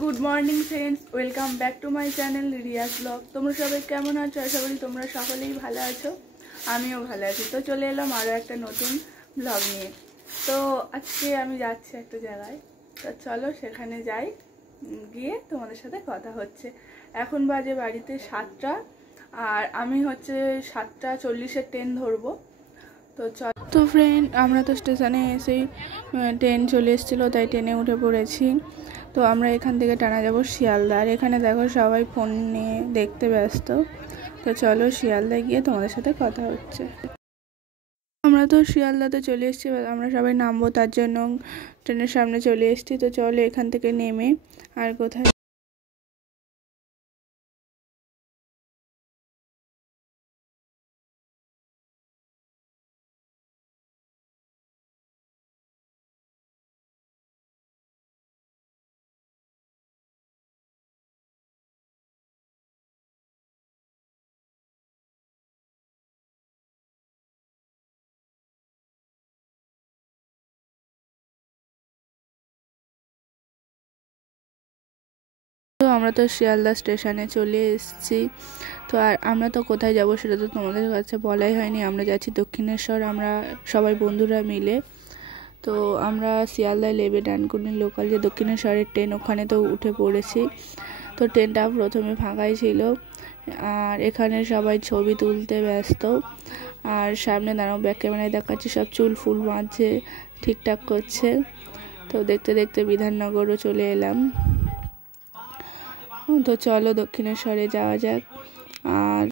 Good morning friends, welcome back to my channel Riyaz blog. তোমরা সবাই কেমন আছো? আশা করি তোমরা সকলেই ভালো আছো, আমিও ভালো আছি। তো চলে এলাম আরও একটা নতুন ব্লগ নিয়ে। তো আজকে আমি যাচ্ছি একটা জায়গায়, তো চলো সেখানে যাই, গিয়ে তোমাদের সাথে কথা হচ্ছে। এখন বাজে বাড়িতে 7টা, আর আমি হচ্ছে 7:40-এর ট্রেন ধরবো। তো ফ্রেন্ড, আমরা তো স্টেশনে এসেই ট্রেন চলে এসেছিলো, তাই ট্রেনে উঠে পড়েছি। তো আমরা এখান থেকে টানা যাব শিয়ালদা। আর এখানে দেখো সবাই ফোন নিয়ে দেখতে ব্যস্ত। তো চলো শিয়ালদায় গিয়ে তোমাদের সাথে কথা হচ্ছে। আমরা তো শিয়ালদাতে চলে এসেছি, আমরা সবাই নামবো, তার জন্য ট্রেনের সামনে চলে এসেছি। তো চলো এখান থেকে নেমে আর কোথায় তো আমরা তো শিয়ালদা স্টেশনে চলে এসেছি। তো আর আমরা তো কোথায় যাব সেটা তো তোমাদের কাছে বলাই হয়নি। আমরা যাচ্ছি দক্ষিণেশ্বর, আমরা সবাই বন্ধুরা মিলে। তো আমরা শিয়ালদায় লেবে ডানকুনি লোকাল যে দক্ষিণেশ্বরের ট্রেন, ওখানে তো উঠে পড়েছি। তো ট্রেনটা প্রথমে ফাঁকাই ছিল, আর এখানে সবাই ছবি তুলতে ব্যস্ত। আর সামনে দাঁড়াও, ব্যাক ক্যামেরায় দেখাচ্ছি, সব চুল ফুল বাঁধছে, ঠিকঠাক করছে। তো দেখতে দেখতে বিধাননগরও চলে এলাম। তো চলো দক্ষিণেশ্বরে যাওয়া যাক। আর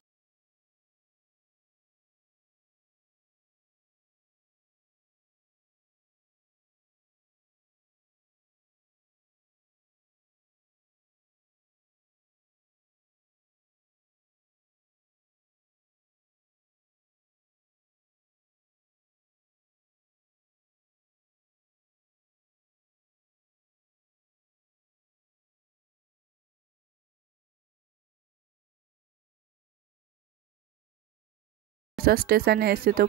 স্টেশনে এসে তো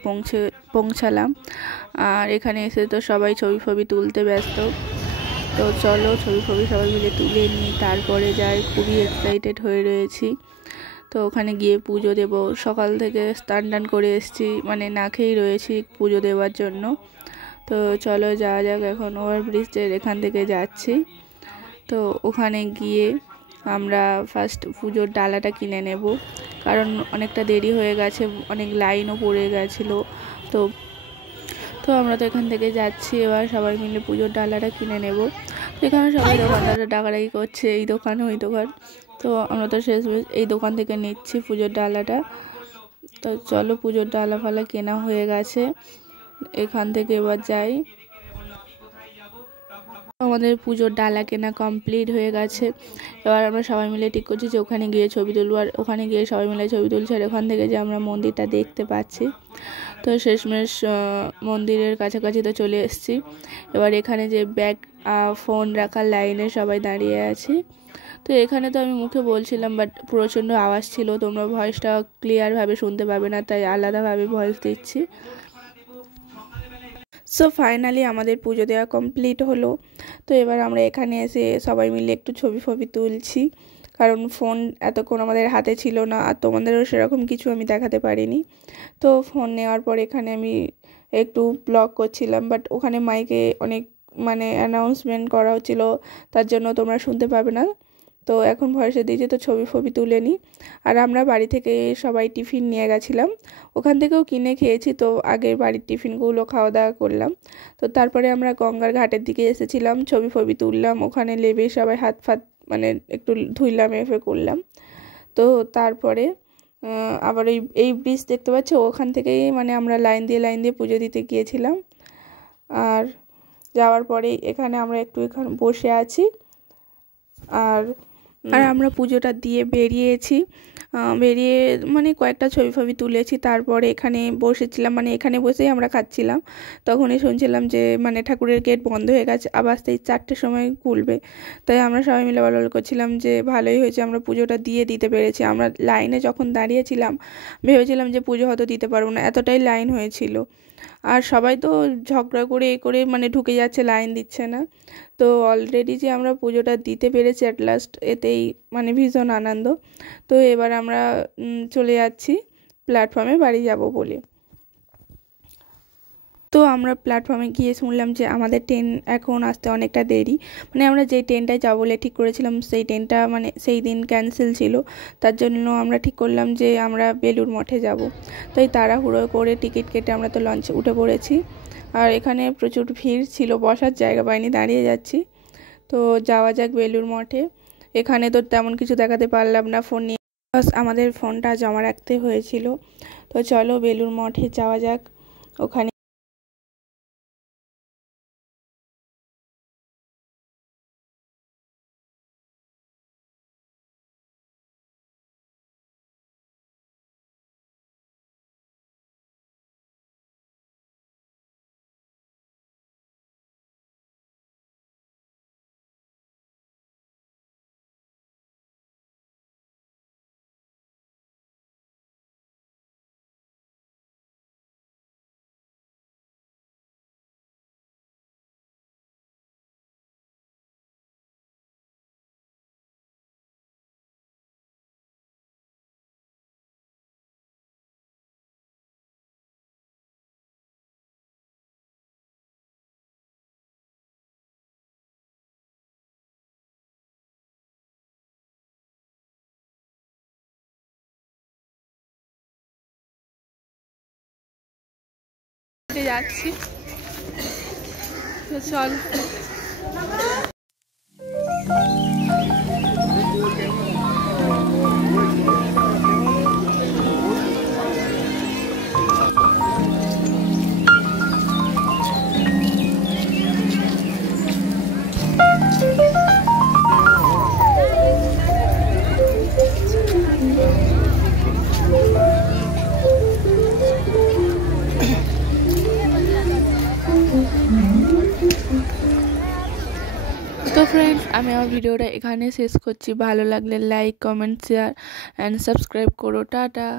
পৌঁছালাম। আর এখানে এসে তো সবাই ছবি ফবি তুলতে ব্যস্ত। তো চলো ছবি ফবি সবাই মিলে তুলে নিই, তারপরে যাই। খুবই এক্সাইটেড হয়ে রয়েছি। তো ওখানে গিয়ে পুজো দেব। সকাল থেকে স্নান টান করে এসেছি, মানে না খেয়েই রয়েছি পুজো দেওয়ার জন্য। তো চলো যাওয়া যাক। এখন ওভারব্রিজের এখান থেকে যাচ্ছি। তো ওখানে গিয়ে আমরা ফার্স্ট পুজোর ডালাটা কিনে নেব, কারণ অনেকটা দেরি হয়ে গেছে, অনেক লাইনও পড়ে গেছিলো। তো তো আমরা তো এখান থেকে যাচ্ছি, এবার সবাই মিলে পুজোর ডালাটা কিনে নেব। তো এখানে সবাই দোকানদাররা ডাকাডাকি করছে, এই দোকান ওই দোকান। তো আমরা তো শেষমেশ এই দোকান থেকে নিচ্ছি পুজোর ডালাটা। তো চলো পুজোর ডালা ফালা কেনা হয়ে গেছে, এখান থেকে এবার যাই। আমাদের পুজোর ডালা কেনা কমপ্লিট হয়ে গেছে। এবার আমরা সবাই মিলে ঠিক করছি যে ওখানে গিয়ে ছবি তুলবো। আর ওখানে গিয়ে সবাই মিলে ছবি তুলছি, আর ওখান থেকে যে আমরা মন্দিরটা দেখতে পাচ্ছি। তো শেষমেশ মন্দিরের কাছাকাছি তো চলে এসেছি। এবার এখানে যে ব্যাগ ফোন রাখার লাইনে সবাই দাঁড়িয়ে আছি। তো এখানে তো আমি মুখে বলছিলাম, বাট প্রচণ্ড আওয়াজ ছিল, তোমরা ভয়েসটা ক্লিয়ারভাবে শুনতে পাবে না, তাই আলাদাভাবে ভয়েস দিচ্ছি। সো ফাইনালি আমাদের পুজো দেওয়া কমপ্লিট হলো। তো এবার আমরা এখানে এসে সবাই মিলে একটু ছবি ফবি তুলছি, কারণ ফোন এতক্ষণ আমাদের হাতে ছিল না, আর তোমাদেরও সেরকম কিছু আমি দেখাতে পারিনি। তো ফোন নেওয়ার পর এখানে আমি একটু ব্লগ করছিলাম, বাট ওখানে মাইকে অনেক অ্যানাউন্সমেন্ট করা হচ্ছিল, তার জন্য তোমরা শুনতে পাবে না। তো এখন ভয়েসে দিয়েছি, তো ছবি ফবি তুলে নিই। আর আমরা বাড়ি থেকে সবাই টিফিন নিয়ে গেছিলাম, ওখান থেকেও কিনে খেয়েছি। তো আগের বাড়ির টিফিনগুলো খাওয়া দাওয়া করলাম। তো তারপরে আমরা গঙ্গার ঘাটের দিকে এসেছিলাম, ছবি ফবি তুললাম, ওখানে লেবে সবাই হাত ফাত একটু ধুইলাম, এফে করলাম। তো তারপরে আবার এই ব্রিজ দেখতে পাচ্ছ, ওখান থেকেই আমরা লাইন দিয়ে পুজো দিতে গিয়েছিলাম। আর যাওয়ার পরে এখানে আমরা একটু এখানে বসে আছি, আর আমরা পুজোটা দিয়ে বেরিয়েছি। বেরিয়ে কয়েকটা ছবি ফবি তুলেছি। তারপরে এখানে বসেছিলাম, এখানে বসেই আমরা খাচ্ছিলাম। তখনই শুনছিলাম যে ঠাকুরের গেট বন্ধ হয়ে গেছে, আবার 4টের সময় খুলবে। তাই আমরা সবাই মিলে বলা করছিলাম যে ভালোই হয়েছে, আমরা পুজোটা দিতে পেরেছি। আমরা লাইনে যখন দাঁড়িয়েছিলাম ভেবেছিলাম যে পুজো হয়তো দিতে পারবো না, এতটাই লাইন হয়েছিল। আর সবাই তো ঝগড়া করে এ করে মানে ঢুকে যাচ্ছে, লাইন দিচ্ছে না। তো অলরেডি যে আমরা পুজোটা দিতে পেরেছি অ্যাট লাস্ট, এতেই মানে ভীষণ আনন্দ। তো এবার আমরা চলে যাচ্ছি প্ল্যাটফর্মে বাড়ি যাব বলে। তো আমরা প্ল্যাটফর্মে গিয়ে শুনলাম যে আমাদের ট্রেন এখন আসতে অনেকটা দেরি, মানে আমরা যেই ট্রেনটায় যাবো বলে ঠিক করেছিলাম সেই ট্রেনটা মানে সেই দিন ক্যান্সেল ছিল। তার জন্য আমরা ঠিক করলাম যে আমরা বেলুড় মঠে যাব। তাই তাড়াহুড়ো করে টিকিট কেটে আমরা তো লঞ্চে উঠে পড়েছি। আর এখানে প্রচুর ভিড় ছিল, বসার জায়গা পাইনি, দাঁড়িয়ে যাচ্ছি। তো যাওয়া যাক বেলুড় মঠে। এখানে তো তেমন কিছু দেখাতে পারলাম না ফোন নিয়ে, বাস আমাদের ফোনটা জমা রাখতে হয়েছিল। তো চলো বেলুড় মঠে যাওয়া যাক। ওখানে যাচ্ছি, তো চল। তো ফ্রেন্ডস, আমি আমার ভিডিওটা এখানে শেষ করছি। ভালো লাগলে like, comment, share and subscribe করো। টাটা।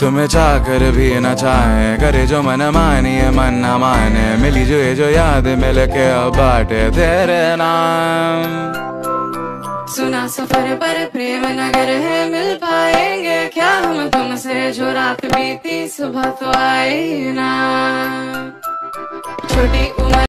तुम्हें चाह कर भी न चाहे, करे जो मन मानिए मन न माने, मिली जो ये जो याद मिल के अब बाटे तेरे नाम। सुना सफर पर प्रेम नगर है, मिल पाएंगे क्या हम तुमसे, जो रात बीती सुबह तो आई ना। छोटी उम्र